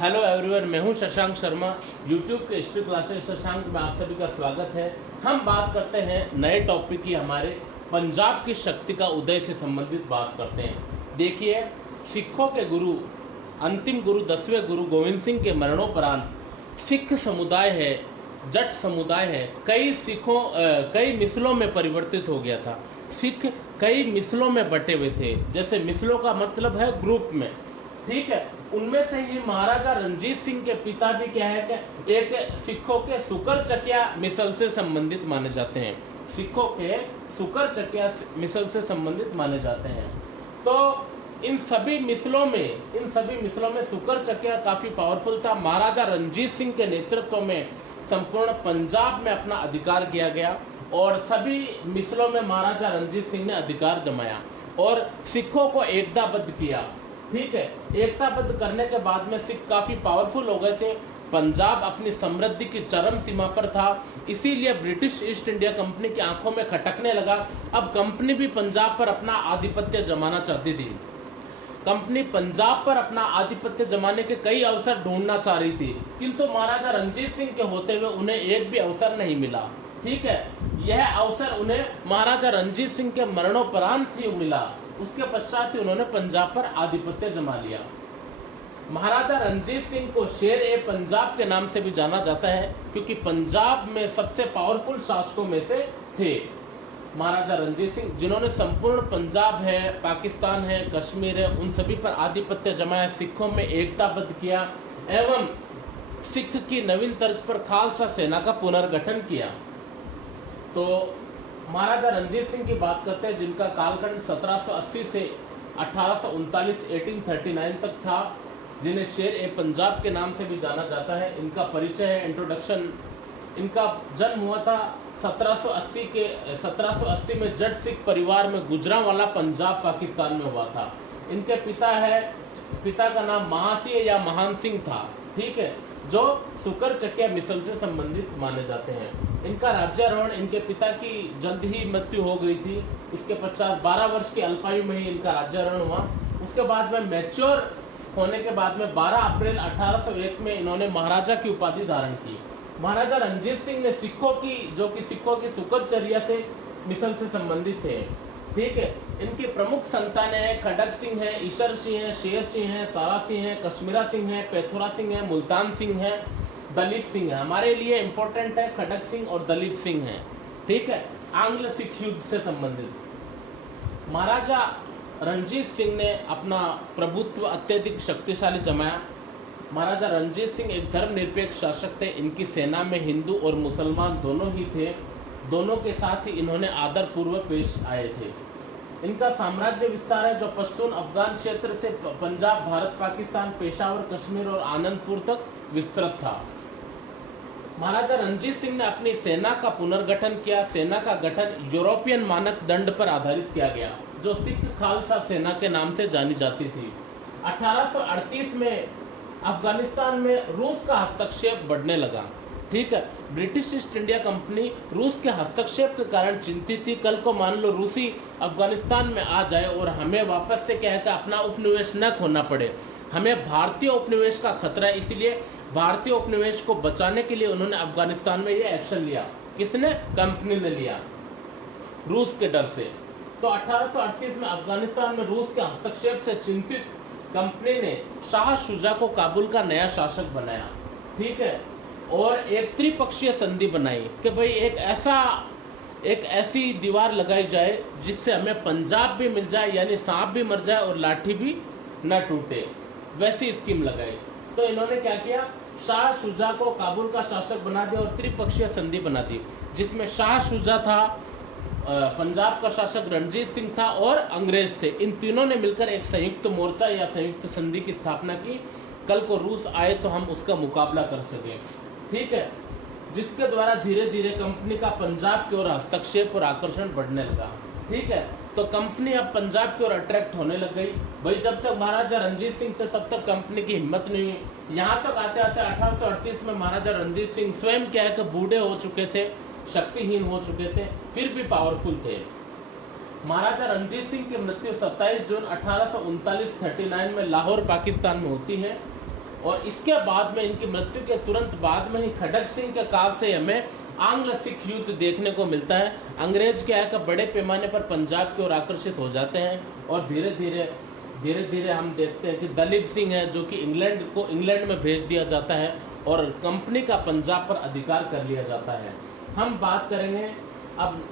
Hello everyone, मैं हूं Shashank Sharma. YouTube के हिस्ट्री क्लासेस शशांक में आप सभी का स्वागत है। हम बात करते हैं नए टॉपिक की, हमारे पंजाब की शक्ति का उदय से संबंधित बात करते हैं। देखिए, सिखों के गुरु, अंतिम गुरु 10वें गुरु गोविंद सिंह के मरणोपरांत सिख समुदाय है, जट समुदाय है, कई मिसलों में परिवर्तित हो गया था। सिख कई मिसलों में बटे हुए थे। जैसे मिसलों का मतलब है ग्रुप में, ठीक है। उनमें से ही महाराजा रणजीत सिंह के पिता भी क्या है कि एक सिखों के सुकर चकिया मिसल से संबंधित माने जाते हैं। सिखों के सुकर चकिया मिसल से संबंधित माने जाते हैं। तो इन सभी मिसलों में सुकर चकिया काफी पावरफुल था। महाराजा रणजीत सिंह के नेतृत्व में संपूर्ण पंजाब में अपना अधिकार किया गया और सभी मिसलों में महाराजा रणजीत सिंह ने अधिकार जमाया और सिखों को एकताबद्ध किया। ठीक है, एकताबद्ध करने के बाद में सिख काफी पावरफुल हो गए थे। पंजाब अपनी समृद्धि की चरम सीमा पर था, इसीलिए ब्रिटिश ईस्ट इंडिया कंपनी की आंखों में खटकने लगा। अब कंपनी भी पंजाब पर अपना आधिपत्य जमाना चाहती थी। कंपनी पंजाब पर अपना आधिपत्य जमाने के कई अवसर ढूंढना चाह रही थी, किंतु महाराजा रणजीत सिंह के होते हुए उन्हें एक भी अवसर नहीं मिला। ठीक है, यह अवसर उन्हें महाराजा रणजीत सिंह के मरणोपरांत ही मिला। उसके पश्चात ही उन्होंने पंजाब पर आधिपत्य जमा लिया। महाराजा रणजीत सिंह को शेर ए पंजाब के नाम से भी जाना जाता है, क्योंकि पंजाब में सबसे पावरफुल शासकों में से थे महाराजा रणजीत सिंह, जिन्होंने संपूर्ण पंजाब है, पाकिस्तान है, कश्मीर है, उन सभी पर आधिपत्य जमाया, सिखों में एकताबद्ध किया एवं सिख की नवीन तर्ज पर खालसा सेना का पुनर्गठन किया। तो महाराजा रणजीत सिंह की बात करते हैं, जिनका कालखंड 1780 से 1839 1839 तक था, जिन्हें शेर ए पंजाब के नाम से भी जाना जाता है। इनका परिचय है, इंट्रोडक्शन। इनका जन्म हुआ था 1780 में जट सिख परिवार में गुजरांवाला, पंजाब, पाकिस्तान में हुआ था। इनके पिता का नाम महासिंह या महान सिंह था, ठीक है, जो सुकर चकिया मिसल से संबंधित माने जाते हैं। इनका राज्यारोहण, इनके पिता की जल्द ही मृत्यु हो गई थी। इसके पश्चात 12 वर्ष की अल्पायु में ही इनका राज्यारोहण हुआ। उसके बाद में मैच्योर होने के बाद में 12 अप्रैल 1801 में इन्होंने महाराजा की उपाधि धारण की। महाराजा रणजीत सिंह ने सिखों की सुकर चरिया से मिसल से संबंधित थे, ठीक है। इनकी प्रमुख संतानें हैं खड़क सिंह है, ईशर सिंह है, शेर सिंह है, तारा सिंह है, कश्मीरा सिंह है, पेथुरा सिंह है, मुल्तान सिंह है, दलीप सिंह है। हमारे लिए इंपॉर्टेंट है खड़क सिंह और दलीप सिंह है, ठीक है, आंग्ल सिख युद्ध से संबंधित। महाराजा रणजीत सिंह ने अपना प्रभुत्व अत्यधिक शक्तिशाली जमाया। महाराजा रणजीत सिंह एक धर्मनिरपेक्ष शासक थे। इनकी सेना में हिंदू और मुसलमान दोनों ही थे। दोनों के साथ ही इन्होंने आदर पूर्वक पेश आए थे। इनका साम्राज्य विस्तार है, जो पश्तून अफगान क्षेत्र से पंजाब, भारत, पाकिस्तान, पेशावर, कश्मीर और आनंदपुर तक विस्तृत था। महाराजा रणजीत सिंह ने अपनी सेना का पुनर्गठन किया। सेना का गठन यूरोपियन मानक दंड पर आधारित किया गया, जो सिख खालसा सेना के नाम से जानी जाती थी। 1838 में अफगानिस्तान में रूस का हस्तक्षेप बढ़ने लगा, ठीक है। ब्रिटिश ईस्ट इंडिया कंपनी रूस के हस्तक्षेप के कारण चिंतित थी। कल को मान लो रूसी अफगानिस्तान में आ जाए और हमें वापस से क्या है कि अपना उपनिवेश न खोना पड़े, हमें भारतीय उपनिवेश का खतरा है। इसलिए भारतीय उपनिवेश को बचाने के लिए उन्होंने अफगानिस्तान में ये एक्शन लिया। किसने? कंपनी ने लिया, रूस के डर से। तो 1838 में अफगानिस्तान में रूस के हस्तक्षेप से चिंतित कंपनी ने शाह शुजा को काबुल का नया शासक बनाया, ठीक है, और एक त्रिपक्षीय संधि बनाई कि भाई एक ऐसी दीवार लगाई जाए जिससे हमें पंजाब भी मिल जाए, यानी सांप भी मर जाए और लाठी भी न टूटे, वैसी स्कीम लगाई। तो इन्होंने क्या किया, शाह शुजा को काबुल का शासक बना दिया और त्रिपक्षीय संधि बना दी, जिसमें शाह शुजा था, पंजाब का शासक रणजीत सिंह था और अंग्रेज थे। इन तीनों ने मिलकर एक संयुक्त मोर्चा या संयुक्त संधि की स्थापना की। कल को रूस आए तो हम उसका मुकाबला कर सकें, ठीक है, जिसके द्वारा धीरे धीरे कंपनी का पंजाब की ओर हस्तक्षेप और आकर्षण बढ़ने लगा, ठीक है। तो कंपनी अब पंजाब की ओर अट्रैक्ट होने लग गई। भाई जब तक महाराजा रणजीत सिंह थे तब तक कंपनी की हिम्मत नहीं हुई। यहाँ तक आते आते 1838 में महाराजा रणजीत सिंह स्वयं क्या है कि बूढ़े हो चुके थे, शक्तिहीन हो चुके थे, फिर भी पावरफुल थे। महाराजा रणजीत सिंह की मृत्यु 27 जून 1839 में लाहौर, पाकिस्तान में होती है। और इसके बाद में इनकी मृत्यु के तुरंत बाद में ही खड़ग सिंह के काल से हमें आंग्ल सिख युद्ध देखने को मिलता है। अंग्रेज क्या है कि बड़े पैमाने पर पंजाब की ओर आकर्षित हो जाते हैं और धीरे धीरे हम देखते हैं कि दलीप सिंह है जो कि इंग्लैंड में भेज दिया जाता है और कंपनी का पंजाब पर अधिकार कर लिया जाता है। हम बात करेंगे अब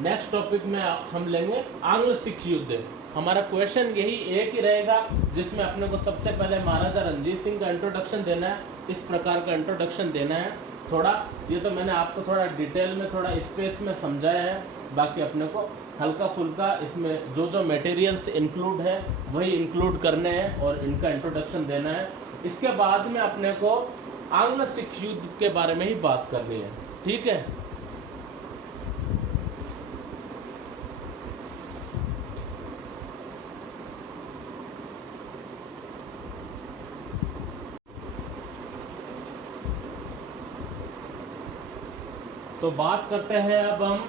नेक्स्ट टॉपिक में हम लेंगे आंग्ल सिख युद्ध। हमारा क्वेश्चन यही एक ही रहेगा जिसमें अपने को सबसे पहले महाराजा रणजीत सिंह का इंट्रोडक्शन देना है, इस प्रकार का इंट्रोडक्शन देना है। थोड़ा ये तो मैंने आपको थोड़ा डिटेल में थोड़ा स्पेस में समझाया है, बाकी अपने को हल्का फुल्का इसमें जो जो मटेरियल्स इंक्लूड है वही इंक्लूड करने हैं और इनका इंट्रोडक्शन देना है। इसके बाद में अपने को आंग्ल सिख युद्ध के बारे में ही बात करनी है, ठीक है। तो बात करते हैं अब हम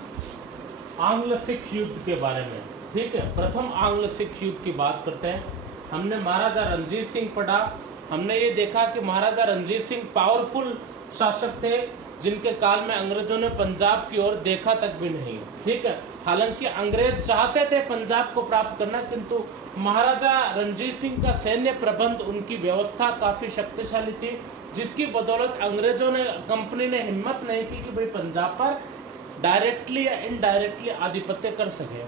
आंग्ल सिख युद्ध के बारे में, ठीक है। प्रथम आंग्ल सिख युद्ध की बात करते हैं। हमने महाराजा रणजीत सिंह पढ़ा, हमने ये देखा कि महाराजा रणजीत सिंह पावरफुल शासक थे जिनके काल में अंग्रेजों ने पंजाब की ओर देखा तक भी नहीं, ठीक है। हालांकि अंग्रेज चाहते थे पंजाब को प्राप्त करना, किंतु महाराजा रणजीत सिंह का सैन्य प्रबंध, उनकी व्यवस्था काफी शक्तिशाली थी, जिसकी बदौलत अंग्रेजों ने, कंपनी ने हिम्मत नहीं की कि भाई पंजाब पर डायरेक्टली या इनडायरेक्टली आधिपत्य कर सके।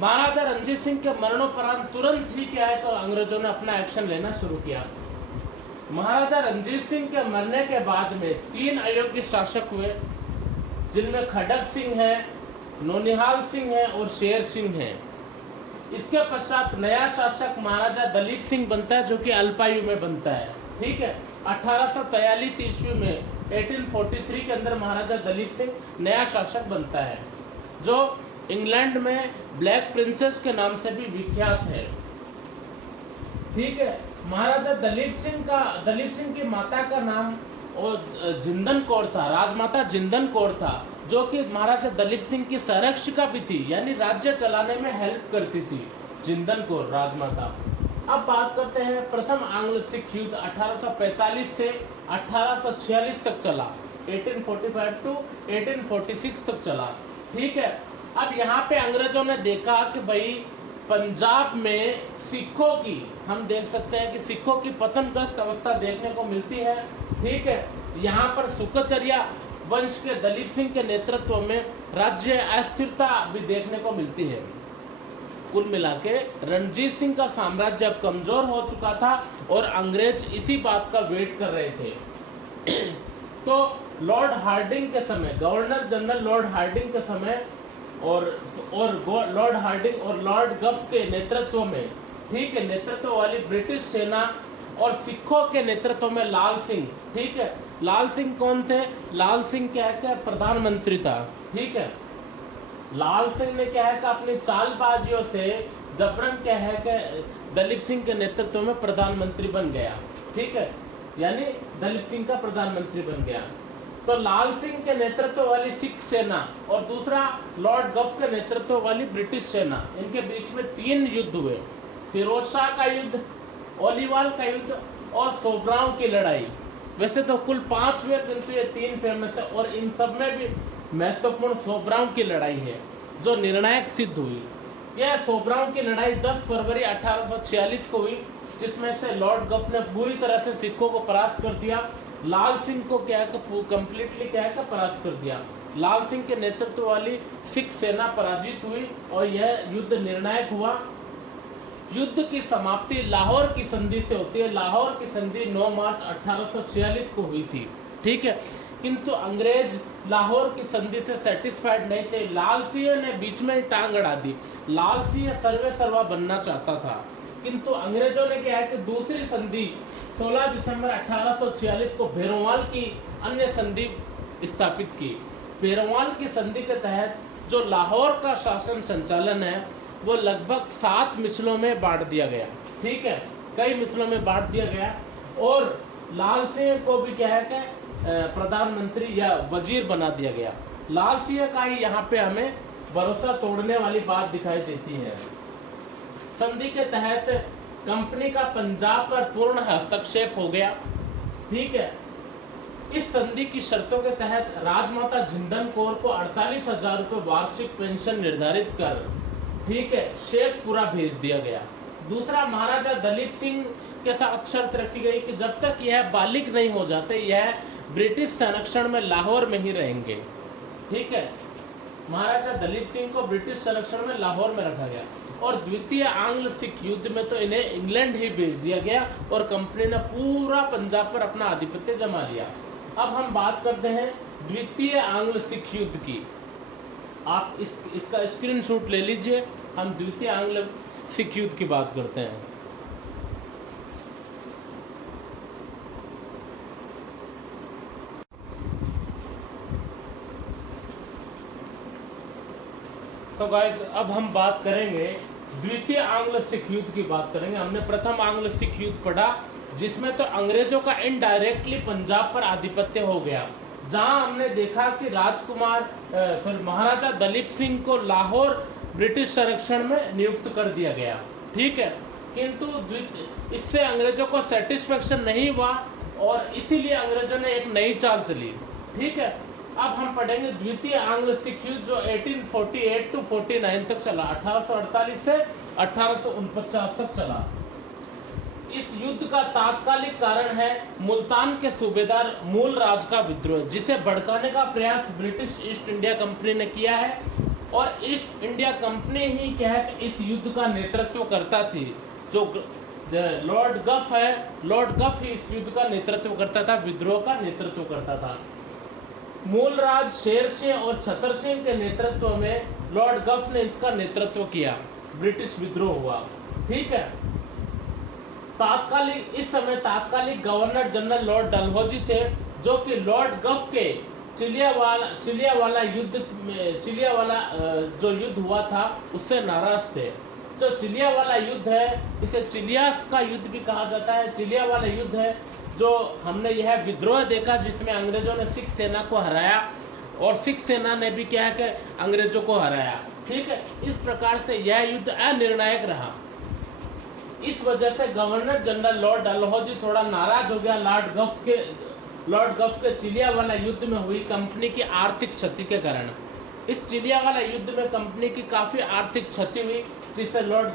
महाराजा रणजीत सिंह के मरणोपरांत तुरंत ही क्या है तो अंग्रेजों ने अपना एक्शन लेना शुरू किया। महाराजा रणजीत सिंह के मरने के बाद में 3 अयोग्य शासक हुए, जिनमें खड़ग सिंह है, नौनिहाल सिंह है और शेर सिंह है। इसके पश्चात नया शासक महाराजा दलीप सिंह बनता है जो कि अल्पायु में बनता है, ठीक है। 1843 ईस्वी में 1843 के अंदर महाराजा दलीप सिंह नया शासक बनता है, जो इंग्लैंड में ब्लैक प्रिंसेस के नाम से भी विख्यात है, ठीक है। महाराजा दलीप सिंह की माता का नाम और जिंदन कौर था, राजमाता जिंदन कौर था, जो कि महाराजा दलीप सिंह की संरक्षिका भी थी, यानी राज्य चलाने में हेल्प करती थी जिंदन कौर राजमाता। अब बात करते हैं प्रथम आंग्ल सिख युद्ध 1845 से 1846 तक चला, 1845 टू 1846 तक चला, ठीक है। अब यहाँ पे अंग्रेजों ने देखा कि भाई पंजाब में सिखों की, हम देख सकते हैं कि सिखों की पतनग्रस्त अवस्था देखने को मिलती है, ठीक है। यहाँ पर सुकचरिया वंश के दलीप सिंह के नेतृत्व में राज्य अस्थिरता भी देखने को मिलती है। कुल मिला के रणजीत सिंह का साम्राज्य अब कमजोर हो चुका था और अंग्रेज इसी बात का वेट कर रहे थे। तो लॉर्ड हार्डिंग के समय, गवर्नर जनरल लॉर्ड हार्डिंग के समय और लॉर्ड हार्डिंग और लॉर्ड गफ के नेतृत्व में, ठीक है, नेतृत्व वाली ब्रिटिश सेना और सिखों के नेतृत्व में लाल सिंह, ठीक है। लाल सिंह कौन थे? लाल सिंह क्या है कि प्रधानमंत्री था, ठीक है। लाल सिंह ने क्या है कि अपनी चालबाजियों से जबरन क्या है कि दलीप सिंह के नेतृत्व में प्रधानमंत्री बन गया, ठीक है, यानी दलीप सिंह का प्रधानमंत्री बन गया। तो लाल सिंह के नेतृत्व वाली सिख सेना और दूसरा लॉर्ड गफ के नेतृत्व वाली ब्रिटिश सेना, इनके बीच में 3 युद्ध हुए। फिरोज शाह का युद्ध, ओलीवाल का युद्ध और सोबराव की लड़ाई। वैसे तो कुल 5 हुए, किंतु ये 3 फेमस है और इन सब में भी महत्वपूर्ण सोबराव की लड़ाई है जो निर्णायक सिद्ध हुई। यह सोबराव की लड़ाई 10 फरवरी 1846 को हुई, जिसमें से लॉर्ड गफ ने पूरी तरह से सिखों को परास्त कर दिया। लाल सिंह को क्या है कंप्लीटली क्या है परास्त कर दिया। लाल सिंह के नेतृत्व वाली सिख सेना पराजित हुई और यह युद्ध निर्णायक हुआ। युद्ध की समाप्ति लाहौर की संधि से होती है। लाहौर की संधि 9 मार्च 1846 को हुई थी, ठीक है। किंतु अंग्रेज लाहौर की संधि से सेटिस्फाइड नहीं थे। लाल सिंह ने बीच में टांग अड़ा दी। लाल सिंह सर्वे सर्वा बनना चाहता था, किंतु अंग्रेजों ने क्या है कि दूसरी संधि 16 दिसंबर 1846 को भेरोवाल की अन्य संधि स्थापित की। भेरोवाल की संधि के तहत जो लाहौर का शासन संचालन है वो लगभग 7 मिसलों में बांट दिया गया, ठीक है, कई मिसलों में बांट दिया गया। और लाल सिंह को भी क्या है कि प्रधानमंत्री या वजीर बना दिया गया। लाल सिंह का ही यहाँ पे हमें भरोसा तोड़ने वाली बात दिखाई देती है। संधि के तहत कंपनी का पंजाब पर पूर्ण हस्तक्षेप हो गया। ठीक है, इस संधि की शर्तों के तहत राजमाता जिंदन कौर को 48,000 रुपये वार्षिक पेंशन निर्धारित कर, ठीक है, शेखपुरा भेज दिया गया। दूसरा, महाराजा दलीप सिंह के साथ शर्त रखी गई कि जब तक यह बालिग नहीं हो जाते यह ब्रिटिश संरक्षण में लाहौर में ही रहेंगे। ठीक है, महाराजा दलीप सिंह को ब्रिटिश संरक्षण में लाहौर में रखा गया। और द्वितीय आंग्ल सिख युद्ध में तो इन्हें इंग्लैंड ही भेज दिया गया और कंपनी ने पूरा पंजाब पर अपना आधिपत्य जमा लिया। अब हम बात करते हैं द्वितीय आंग्ल सिख युद्ध की। आप इसका स्क्रीनशॉट ले लीजिए, हम द्वितीय आंग्ल सिख युद्ध की बात करते हैं। तो गाइस, अब हम बात करेंगे द्वितीय आंग्ल सिख युद्ध की बात करेंगे। हमने प्रथम आंग्ल सिख युद्ध पढ़ा जिसमें तो अंग्रेजों का इनडायरेक्टली पंजाब पर आधिपत्य हो गया, जहां हमने देखा कि राजकुमार फिर महाराजा दलीप सिंह को लाहौर ब्रिटिश संरक्षण में नियुक्त कर दिया गया। ठीक है, किंतु इससे अंग्रेजों को सेटिस्फेक्शन नहीं हुआ और इसीलिए अंग्रेजों ने एक नई चाल चली। ठीक है, अब हम पढ़ेंगे द्वितीय आंग्ल सिख युद्ध जो 1848 टू 49 तक चला, 1848 से 1849 तक चला। इस युद्ध का तात्कालिक कारण है मुल्तान के सूबेदार मूल राज का विद्रोह, जिसे भड़काने का प्रयास ब्रिटिश ईस्ट इंडिया कंपनी ने किया है। और ईस्ट इंडिया कंपनी ही क्या है इस युद्ध का नेतृत्व करता थी। जो लॉर्ड गफ है, लॉर्ड गफ ही इस युद्ध का नेतृत्व करता था, विद्रोह का नेतृत्व करता था। मूलराज शेर सिंह और छतर सिंह के नेतृत्व में लॉर्ड गफ ने इसका नेतृत्व किया, ब्रिटिश विद्रोह हुआ। ठीक है, इस समय तात्कालिक गवर्नर जनरल लॉर्ड डलहौजी थे, जो कि लॉर्ड गफ के चिलियावाला जो युद्ध हुआ था उससे नाराज थे। जो चिलियावाला युद्ध है इसे चिलियास का युद्ध भी कहा जाता है। चिलियावाला युद्ध है जो हमने यह विद्रोह देखा जिसमें अंग्रेजों ने सिख सेना को हराया और सिख सेना ने भी क्या है कि अंग्रेजों को हराया। ठीक है, इस प्रकार से यह युद्ध अनिर्णायक रहा। इस वजह से गवर्नर जनरल लॉर्ड डलहौजी थोड़ा नाराज हो गया लॉर्ड गफ के चिलियावाला युद्ध में हुई कंपनी की आर्थिक क्षति के कारण। इस चिलियावाला युद्ध में कंपनी की काफी आर्थिक क्षति हुई, जिससे लॉर्ड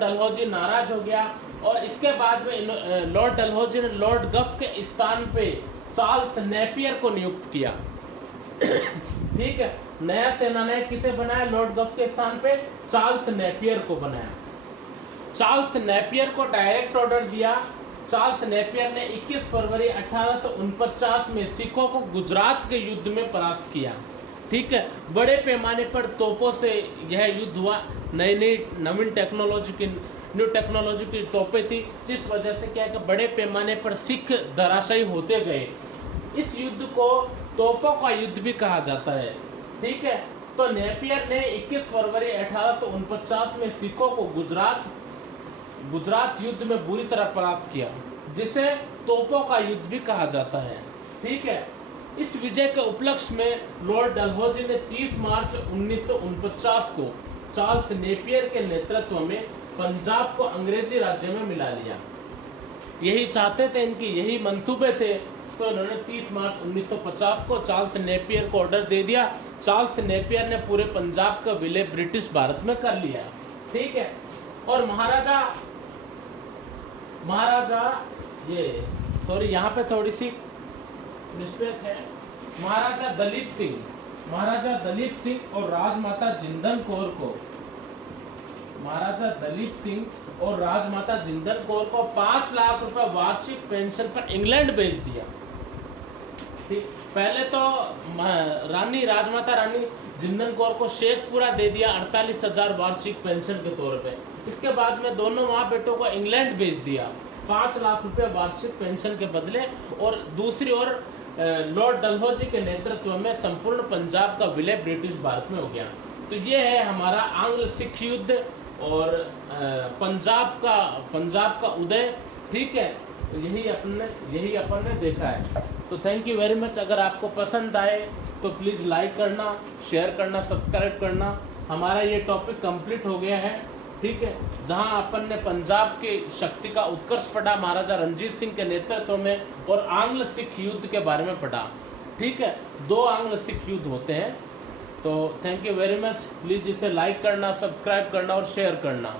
डलहौजी नाराज हो गया। और इसके बाद में लॉर्ड डलहौजी ने लॉर्ड गफ के स्थान पे चार्ल्स नेपियर को नियुक्त किया। ठीक है, नया सेनानायक किसे बनाया? लॉर्ड गफ के स्थान पे चार्ल्स नेपियर को बनाया। चार्ल्स नेपियर को डायरेक्ट ऑर्डर दिया। चार्ल्स नेपियर ने 21 फरवरी 1849 में सिखों को गुजरात के युद्ध में परास्त किया। ठीक है, बड़े पैमाने पर तोपों से यह युद्ध हुआ। नवीन टेक्नोलॉजी की तोपें थी, जिस वजह से क्या है कि बड़े पैमाने पर सिख धराशायी होते गए। इस युद्ध को तोपों का युद्ध भी कहा जाता है। ठीक है, तो नेपियर ने 21 फरवरी 1849 में सिखों को गुजरात युद्ध में बुरी तरह परास्त किया, जिसे तोपों का युद्ध भी कहा जाता है। ठीक है, इस विजय के उपलक्ष्य में लॉर्ड डलहौजी ने 30 मार्च 1949 को चार्ल्स नेपियर के नेतृत्व में पंजाब को अंग्रेजी राज्य में मिला लिया। यही चाहते थे, इनकी यही मंसूबे थे, तो इन्होंने 30 मार्च 1950 को चार्ल्स नेपियर को ऑर्डर दे दिया। चार्ल्स नेपियर ने पूरे पंजाब का विलय ब्रिटिश भारत में कर लिया। ठीक है, और यहाँ पे थोड़ी सी मिस्टेक है। महाराजा दलीप सिंह और राजमाता जिंदन कौर को 5 लाख रुपए वार्षिक पेंशन पर इंग्लैंड भेज दिया। ठीक, पहले तो राजमाता रानी जिंदन कौर को शेखपुरा दे दिया 48,000 वार्षिक पेंशन के तौर पे। इसके बाद में दोनों माँ बेटों को इंग्लैंड भेज दिया 5 लाख रुपए वार्षिक पेंशन के बदले। और दूसरी ओर लॉर्ड डलहौजी के नेतृत्व में संपूर्ण पंजाब का विलय ब्रिटिश भारत में हो गया। तो ये है हमारा आंग्ल सिख युद्ध और पंजाब का उदय। ठीक है, यही अपन ने देखा है। तो थैंक यू वेरी मच। अगर आपको पसंद आए तो प्लीज़ लाइक करना, शेयर करना, सब्सक्राइब करना। हमारा ये टॉपिक कंप्लीट हो गया है। ठीक है, जहां अपन ने पंजाब की शक्ति का उत्कर्ष पढ़ा महाराजा रणजीत सिंह के नेतृत्व में, और आंग्ल सिख युद्ध के बारे में पढ़ा। ठीक है, 2 आंग्ल सिख युद्ध होते हैं। तो thank you very much. Please इसे लाइक करना, सब्सक्राइब करना और शेयर करना।